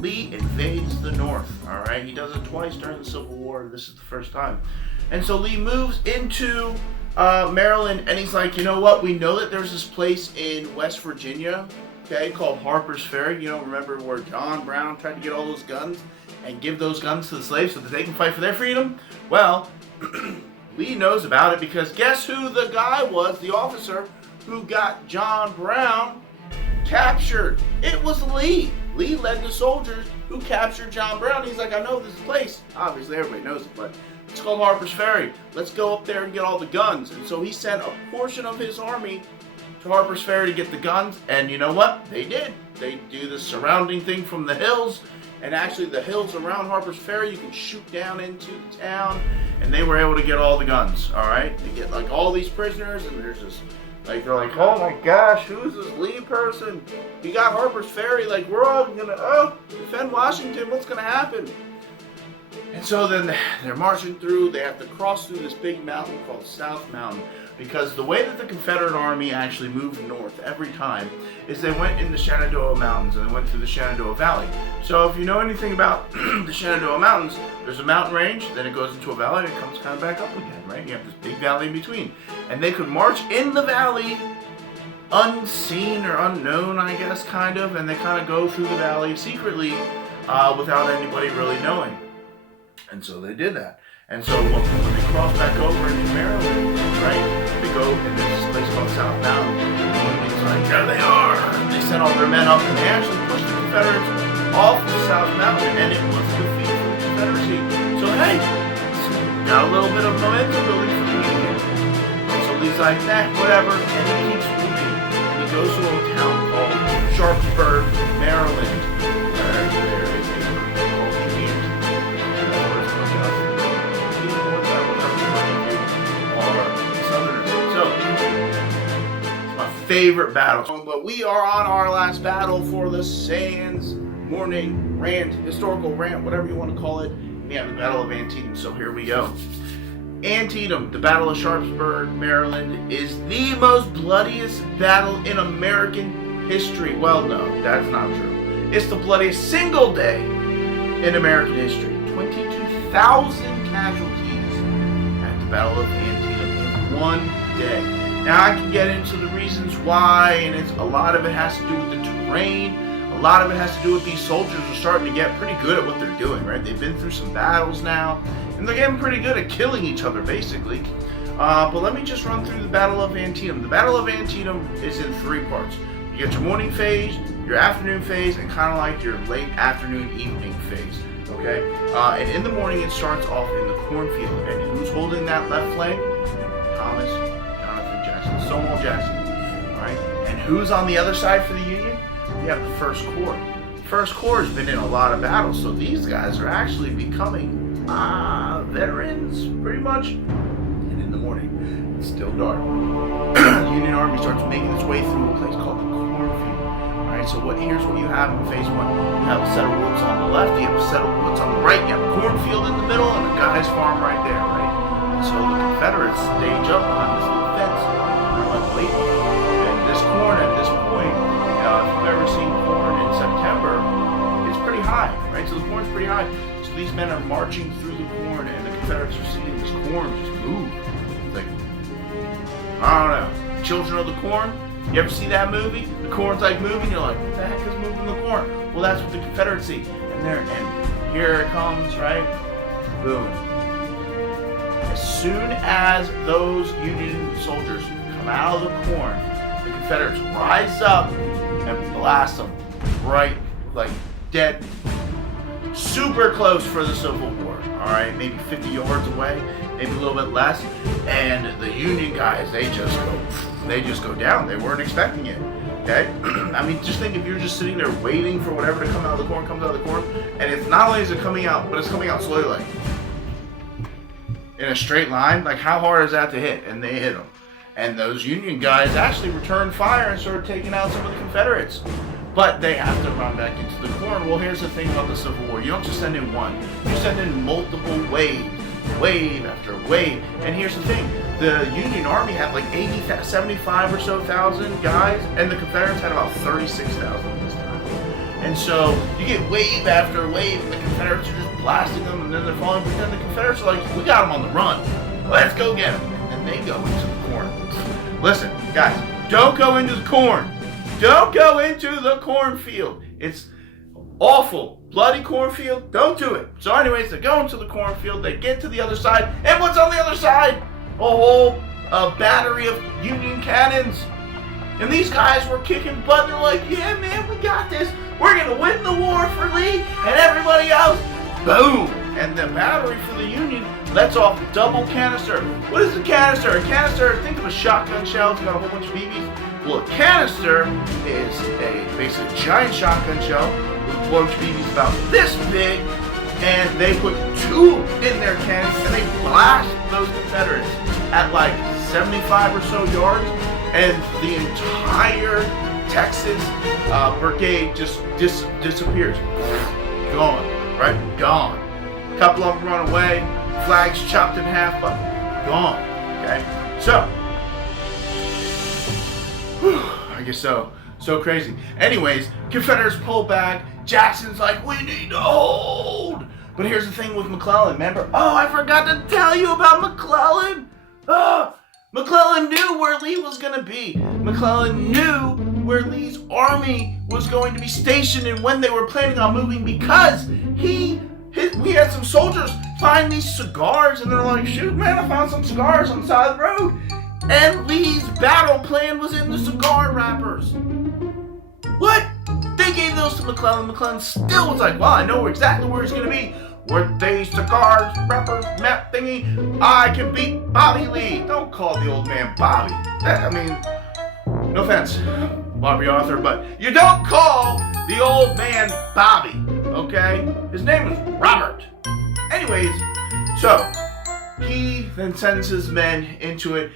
Lee invades the North. All right, he does it twice during the Civil War. This is the first time, and so Lee moves into Maryland, and he's like, you know what? We know that there's this place in West Virginia, okay, called Harper's Ferry. You know, remember where John Brown tried to get all those guns and give those guns to the slaves so that they can fight for their freedom? Well, Lee knows about it because guess who the guy was, the officer who got John Brown captured? It was Lee. Lee led the soldiers who captured John Brown. He's like, I know this place. Obviously, everybody knows it, but it's called Harper's Ferry. Let's go up there and get all the guns. And so he sent a portion of his army to Harper's Ferry to get the guns. And you know what? They did. They do the surrounding thing from the hills. And actually, the hills around Harper's Ferry, you can shoot down into the town. And they were able to get all the guns. All right? They get like all these prisoners, and there's this. Like, they're like, oh my gosh, who's this Lee person? He got Harper's Ferry. Like, we're all gonna, defend Washington. What's gonna happen? And so then they're marching through. They have to cross through this big mountain called South Mountain, because the way that the Confederate Army actually moved north every time is they went in the Shenandoah Mountains and they went through the Shenandoah Valley. So if you know anything about the Shenandoah Mountains, there's a mountain range, then it goes into a valley, and it comes kind of back up again, right? You have this big valley in between. And they could march in the valley unseen or unknown, I guess, kind of, and they kind of go through the valley secretly without anybody really knowing. And so they did that. And so when they cross back over into Maryland, right, they go in this place called South Mountain. And it's like, there they are! They sent all their men up, and they actually pushed the Confederates off the South Mountain, and it was a defeat for the Confederacy. So hey, got a little bit of momentum building for the Union. And so Lee's like, whatever, and he keeps moving. And he goes to a town called Sharpsburg, Maryland. There is a favorite battle. But we are on our last battle for the Sands Morning Rant, historical rant, whatever you want to call it. We have the Battle of Antietam, so here we go. Antietam, the Battle of Sharpsburg, Maryland, is the most bloodiest battle in American history. Well, no, that's not true. It's the bloodiest single day in American history. 22,000 casualties at the Battle of Antietam in one day. Now I can get into the reasons why, and a lot of it has to do with the terrain. A lot of it has to do with these soldiers are starting to get pretty good at what they're doing, right? They've been through some battles now, and they're getting pretty good at killing each other, basically. But let me just run through the Battle of Antietam. The Battle of Antietam is in three parts. You get your morning phase, your afternoon phase, and kind of like your late afternoon, evening phase, okay? And in the morning, it starts off in the cornfield, and who's holding that left flank? Thomas Stonewall Jackson, all right? And who's on the other side for the Union? We have the First Corps. First Corps has been in a lot of battles, so these guys are actually becoming veterans, pretty much. And in the morning, it's still dark. The Union Army starts making its way through a place called the cornfield. All right, so here's what you have in phase one. You have a set of woods on the left, you have a set of woods on the right, you have a cornfield in the middle, and a guy's farm right there, right? And so the Confederates stage up behind this little fence. Wait, and this corn at this point, if you've ever seen corn in September, it's pretty high, right? So the corn's pretty high. So these men are marching through the corn, and the Confederates are seeing this corn just move. It's like, I don't know, Children of the Corn? You ever see that movie? The corn's like moving, you're like, what the heck is moving the corn? Well, that's what the Confederates see. And here it comes, right? Boom. As soon as those Union soldiers out of the corn, the Confederates rise up and blast them right, like dead, super close for the Civil War. All right, maybe 50 yards away, maybe a little bit less, and the Union guys, they just go down. They weren't expecting it. Okay, I mean, just think if you're just sitting there waiting for whatever to come out of the corn, comes out of the corn, and it's not only is it coming out, but it's coming out slowly, like in a straight line. Like, how hard is that to hit? And they hit them. And those Union guys actually returned fire and started taking out some of the Confederates. But they have to run back into the corn. Well, here's the thing about the Civil War. You don't just send in one. You send in multiple waves, wave after wave. And here's the thing. The Union Army had like 75 or so thousand guys, and the Confederates had about 36,000 this time. And so you get wave after wave, and the Confederates are just blasting them, and then they're falling. But then the Confederates are like, we got them on the run. Let's go get them. And they go into the corn. Listen, guys, don't go into the corn. Don't go into the cornfield. It's awful. Bloody cornfield. Don't do it. So anyways, they go into the cornfield. They get to the other side. And what's on the other side? A whole battery of Union cannons. And these guys were kicking butt. They're like, yeah, man, we got this. We're going to win the war for Lee and everybody else. Boom. And the battery for the Union lets off double canister. What is a canister? A canister, think of a shotgun shell. It's got a whole bunch of BBs. Well, a canister is basically a giant shotgun shell with a bunch of BBs about this big. And they put 2 in their cannons and they blast those Confederates at like 75 or so yards. And the entire Texas brigade just disappears. Gone, right? Gone. A couple of them run away, flags chopped in half, but gone. Okay? So, I guess so. So crazy. Anyways, Confederates pull back. Jackson's like, we need to hold. But here's the thing with McClellan. Remember? Oh, I forgot to tell you about McClellan. McClellan knew where Lee was going to be. McClellan knew where Lee's army was going to be stationed and when they were planning on moving, because we had some soldiers find these cigars and they're like, shoot, man, I found some cigars on the side of the road. And Lee's battle plan was in the cigar wrappers. What? They gave those to McClellan. McClellan still was like, well, I know exactly where he's going to be. With these cigars, wrappers, map thingy, I can beat Bobby Lee. Don't call the old man Bobby. I mean, no offense, Bobby Arthur, but you don't call the old man Bobby, okay? His name is Robert. Anyways, so he then sends his men into it.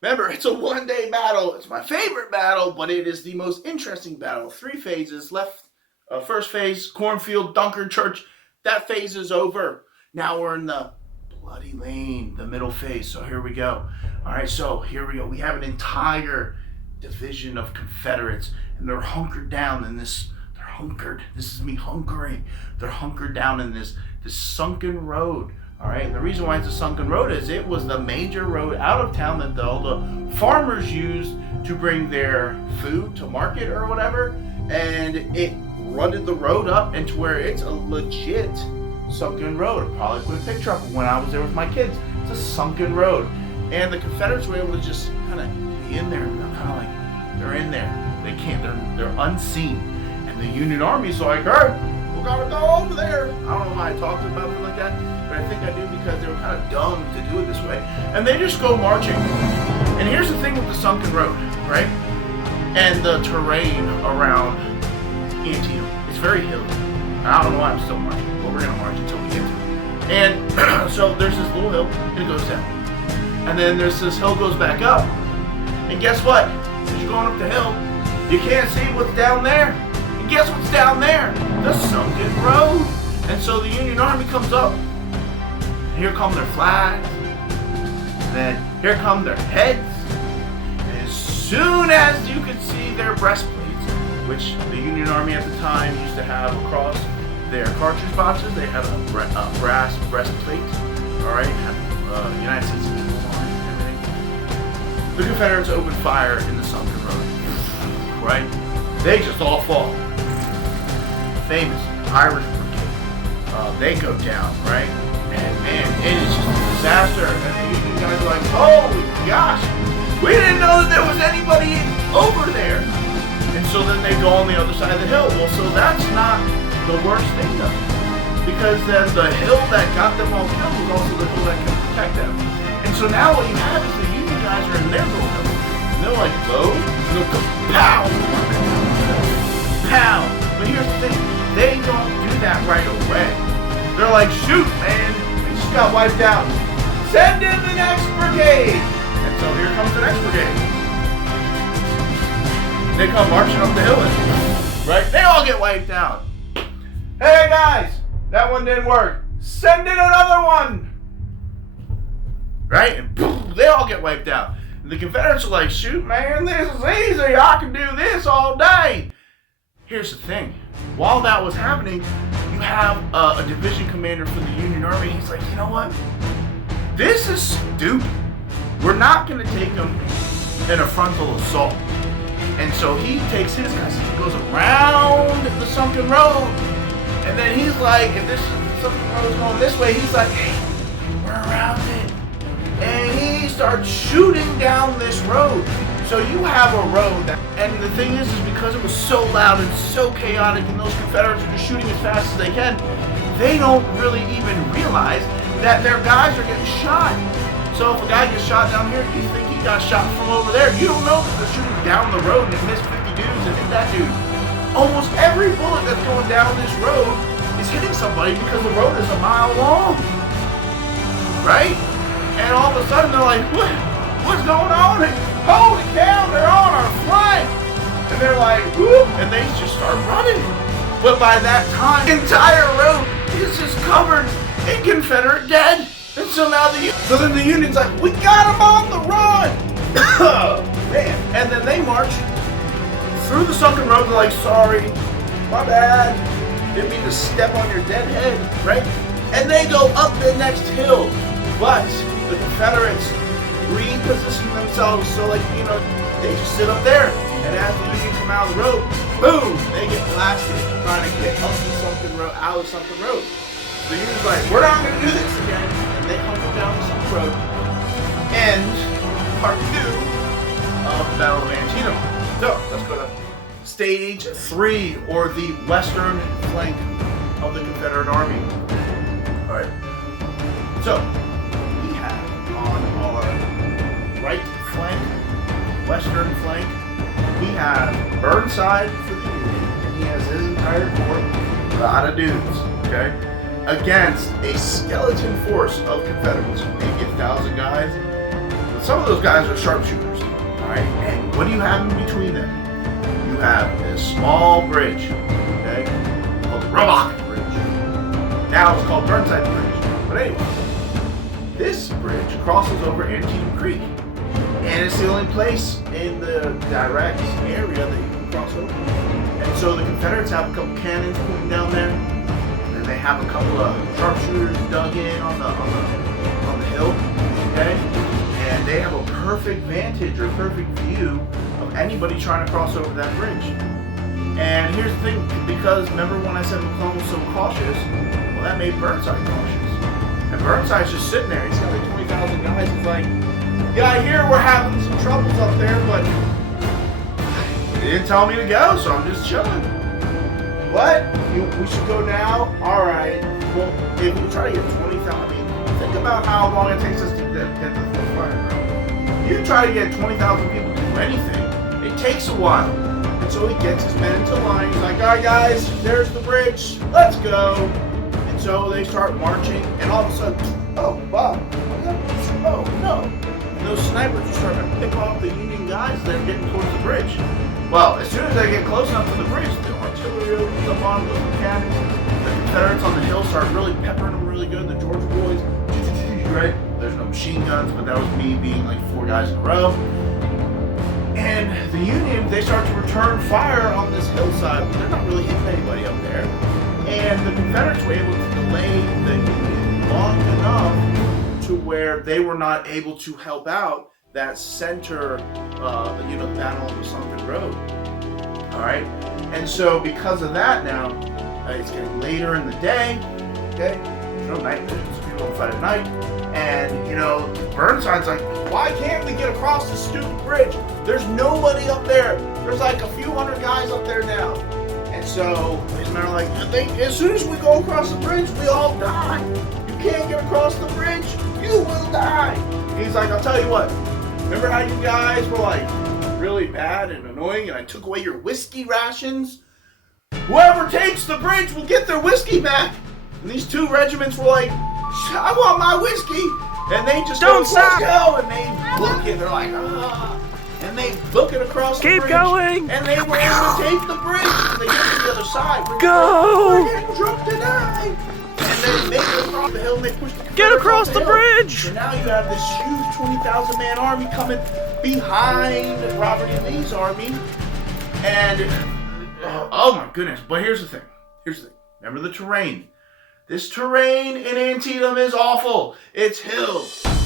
Remember, it's a one-day battle. It's my favorite battle, but it is the most interesting battle. 3 phases left. First phase, cornfield, Dunkard Church. That phase is over. Now we're in the Bloody Lane, the middle phase. So here we go. All right, so here we go. We have an entire division of Confederates, and they're hunkered down in this. They're hunkered. This is me hunkering. They're hunkered down in this sunken road. All right. The reason why it's a sunken road is it was the major road out of town that all the farmers used to bring their food to market or whatever, and it rutted the road up into where it's a legit sunken road. I probably put a picture up when I was there with my kids. It's a sunken road. And the Confederates were able to just kind of be in there. They're kind of like, they're in there. They can't, they're unseen. And the Union Army's like, hey, we gotta go over there. I don't know why I talked about it like that, but I think I do because they were kind of dumb to do it this way. And they just go marching. And here's the thing with the sunken road, right? And the terrain around Antietam. It's very hilly. I don't know why I'm still marching, but we're gonna march until we get to it. And so there's this little hill, and it goes down. And then there's this hill goes back up. And guess what? As you're going up the hill, you can't see what's down there. And guess what's down there? The sunken road. And so the Union Army comes up. And here come their flags. And then here come their heads. And as soon as you could see their breastplates, which the Union Army at the time used to have across their cartridge boxes. They had a brass breastplate, all right, had United States on and everything. The Confederates opened fire in the sunken road, right? They just all fall. Famous Irish Brigade, they go down, right? And man, it is just a disaster. And the Union guys are like, holy gosh, we didn't know that there was anybody over there. And so then they go on the other side of the hill. Well, so that's not the worst thing though. Because then the hill that got them all killed was also the hill that can protect them. And so now what you have is the Union guys are in their little hill. And they're like, load, and they'll go pow, pow. But here's the thing, they don't do that right away. They're like, shoot, man, we just got wiped out. Send in the next brigade. And so here comes the next brigade. They come marching up the hill, right? They all get wiped out. Hey guys, that one didn't work. Send in another one. Right? And boom, they all get wiped out. And the Confederates are like, shoot, man, this is easy. I can do this all day. Here's the thing. While that was happening, you have a division commander for the Union Army. He's like, you know what? This is stupid. We're not going to take them in a frontal assault. And so he takes his guys, he goes around the sunken road. And then he's like, if this sunken road's going this way, he's like, hey, we're around it. And he starts shooting down this road. So you have a road that, and the thing is because it was so loud and so chaotic and those Confederates are just shooting as fast as they can, they don't really even realize that their guys are getting shot. So if a guy gets shot down here, you think he got shot from over there. You don't know because they're shooting down the road and they missed 50 dudes and hit that dude. Almost every bullet that's going down this road is hitting somebody because the road is a mile long. Right? And all of a sudden they're like, what's going on? Holy cow, they're on our flank. And they're like, whoop, and they just start running. But by that time, the entire road is just covered in Confederate dead. And so now then the Union's like, we got them on the run! Man. And then they march through the sunken road. They're like, sorry, my bad. Didn't mean to step on your dead head, right? And they go up the next hill. But the Confederates reposition themselves so they just sit up there. And as the Union come out of the road, boom, they get blasted trying to get up the sunken road, out of the sunken road. The Union's like, we're not going to do this again. And they hunker down the sunken road. And part 2 of the Battle of Antietam. So, let's go to stage 3, or the western flank of the Confederate Army. Alright. So, we have on our right flank, western flank, we have Burnside for the Union, and he has his entire corps, a lot of dudes, okay, against a skeleton force of Confederates, maybe 1,000 guys. But some of those guys are sharpshooters, all right? And what do you have in between them? You have a small bridge, okay, called the Roebuck Bridge. Now it's called Burnside Bridge. But anyway, this bridge crosses over Antietam Creek. And it's the only place in the direct area that you can cross over. And so the Confederates have a couple cannons pointing down there, and they have a couple of sharpshooters dug in on the hill, okay? And they have a perfect vantage or perfect view of anybody trying to cross over that bridge. And here's the thing, because remember when I said McClellan was so cautious, well, that made Burnside cautious. And Burnside's just sitting there. He's got like 20,000 guys. He's like, yeah, I hear we're having some troubles up there, but they didn't tell me to go, so I'm just chilling. What? We should go now? Alright. Well, if you try to get 20,000, I mean, think about how long it takes us to get the full fire, bro. You try to get 20,000 people to do anything, it takes a while. And so he gets his men into line. He's like, alright guys, there's the bridge. Let's go. And so they start marching, and all of a sudden, oh, wow. Oh, no. Those snipers are starting to pick off the Union guys that are getting towards the bridge. Well, as soon as they get close enough to the bridge, the artillery opens up on them, the cannons. The Confederates on the hill start really peppering them really good. The Georgia boys, right? There's no machine guns, but that was me being like 4 guys in a row. And the Union, they start to return fire on this hillside, but they're not really hitting anybody up there. And the Confederates were able to delay the Union long enough to where they were not able to help out that center, the battle on the sunken road. All right, and so because of that, now it's getting later in the day. Okay, there's no night vision, so people don't fight at night. And Burnside's like, why can't we get across the stupid bridge? There's nobody up there. There's like a few hundred guys up there now. And so his men are like, as soon as we go across the bridge, we all die. You can't get across the bridge, you will die. And he's like, I'll tell you what, remember how you guys were like really bad and annoying and I took away your whiskey rations? Whoever takes the bridge will get their whiskey back. And these 2 regiments were like, I want my whiskey. And they just Don't stop. Let's go. And they book it. They're like, ah. And they book it across the bridge. Keep going. And they were able to take the bridge. And they get to the other side. Go. We're getting drunk tonight. And they make it across the hill and they push the Get across the hill. bridge. So now you have this huge 20,000 man army coming behind Robert E. Lee's army. And Oh my goodness. But here's the thing. Remember the terrain. This terrain in Antietam is awful. It's hill,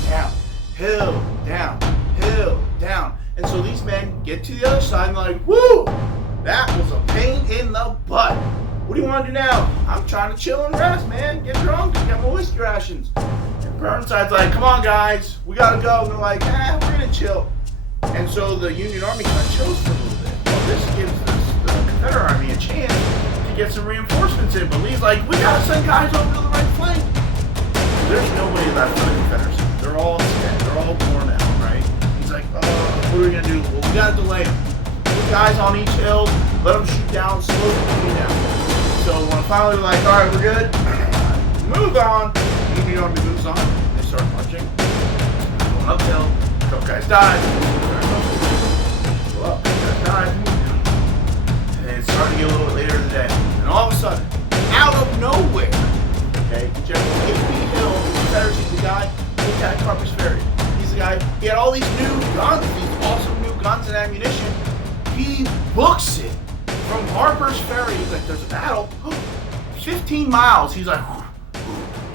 down, hill, down, hill, down. And so these men get to the other side and they're like, woo, that was a pain in the butt. What do you want to do now? I'm trying to chill and rest, man. Get drunk and get my whiskey rations. And Burnside's like, come on, guys. We got to go. And they're like, we're going to chill. And so the Union Army kind of chills for a little bit. Well, this gives the Confederate Army a chance to get some reinforcements in. But Lee's like, we got to send guys over to the right flank. There's nobody left for the Confederacy. They're all dead. They're all worn out, right? He's like, what are we going to do? Well, we got to delay them. Put guys on each hill. Let them shoot down, slow the Union down. So when finally we're like, all right, we're good. Move on. The Union Army moves on. They start marching. Going uphill. A couple guys died. Go up. Guys died. And then it started to get a little bit later in the day. And all of a sudden, out of nowhere, okay, General A.P. Hill, the Confederacy, the guy who attacked Harper's Ferry. He's the guy, he had all these new guns, these awesome new guns and ammunition. He books it from Harper's Ferry. He's like, there's a battle. 15 miles. He's like,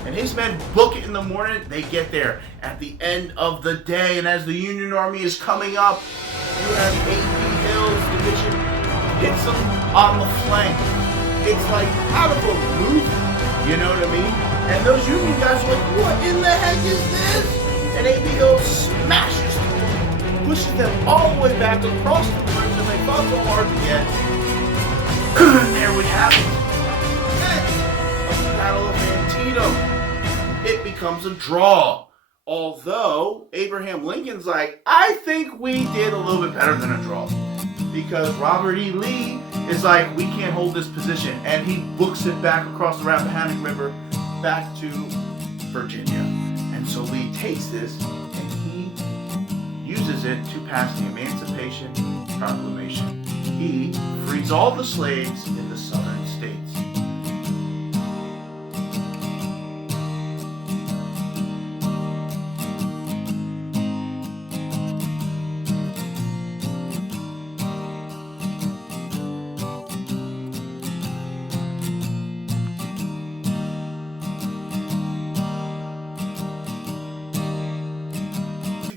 and his men book it in the morning. They get there at the end of the day. And as the Union Army is coming up, you have A.P. Hill's division hits them on the flank. It's like out of a movie. You know what I mean? And those Union guys are like, what in the heck is this? And A.P. Hill smashes them, pushes them all the way back across the bridge, and they fought so hard to get. And there we have it. The Battle of Antietam. It becomes a draw. Although Abraham Lincoln's like, I think we did a little bit better than a draw. Because Robert E. Lee is like, we can't hold this position. And he books it back across the Rappahannock River back to Virginia. And so Lee takes this and he uses it to pass the Emancipation Proclamation. He frees all the slaves in the southern states.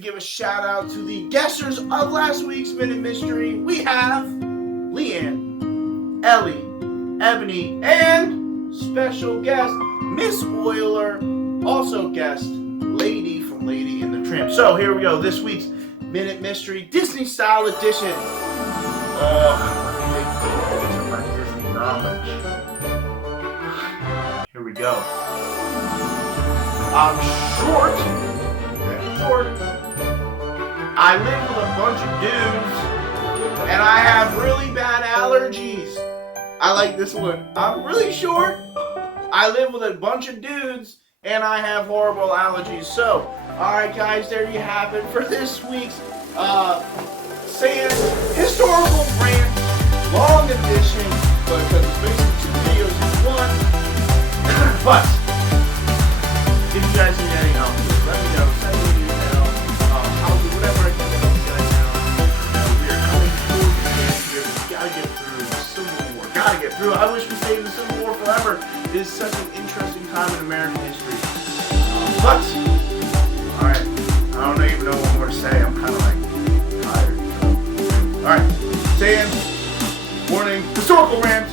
Give a shout out to the guesters of last week's Minute Mystery. We have Leanne, Ellie, Ebony, and special guest Miss Euler, also guest Lady from Lady and the Tramp. So here we go, this week's Minute Mystery Disney style edition. My Disney knowledge. Here we go. I'm short. I live with a bunch of dudes, and I have really bad allergies. I like this one. I'm really short. I live with a bunch of dudes, and I have horrible allergies. So, alright guys, there you have it for this week's Sans Historical Rant, long edition, because it's basically 2 videos in one. But, if you guys need any help, let me know. Send me an email. I'll do whatever I can to help you guys out. We are coming through the end here. We gotta get through the Civil War. Gotta get through it. I wish we stayed in the Civil War forever. It is such an interesting time in American history. But, alright. I don't even know what more to say. I'm kind of like tired. Alright. Sans Morning Historical Rant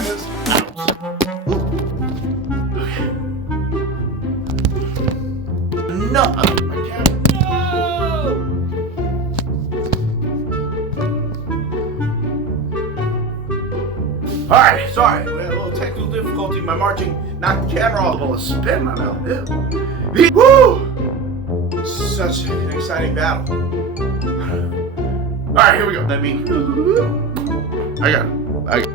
is out. No, I can't. No! Alright, sorry. We had a little technical difficulty. My marching knocked the camera off. All the spit in my mouth. Ew. Woo! Such an exciting battle. Alright, here we go. I got it.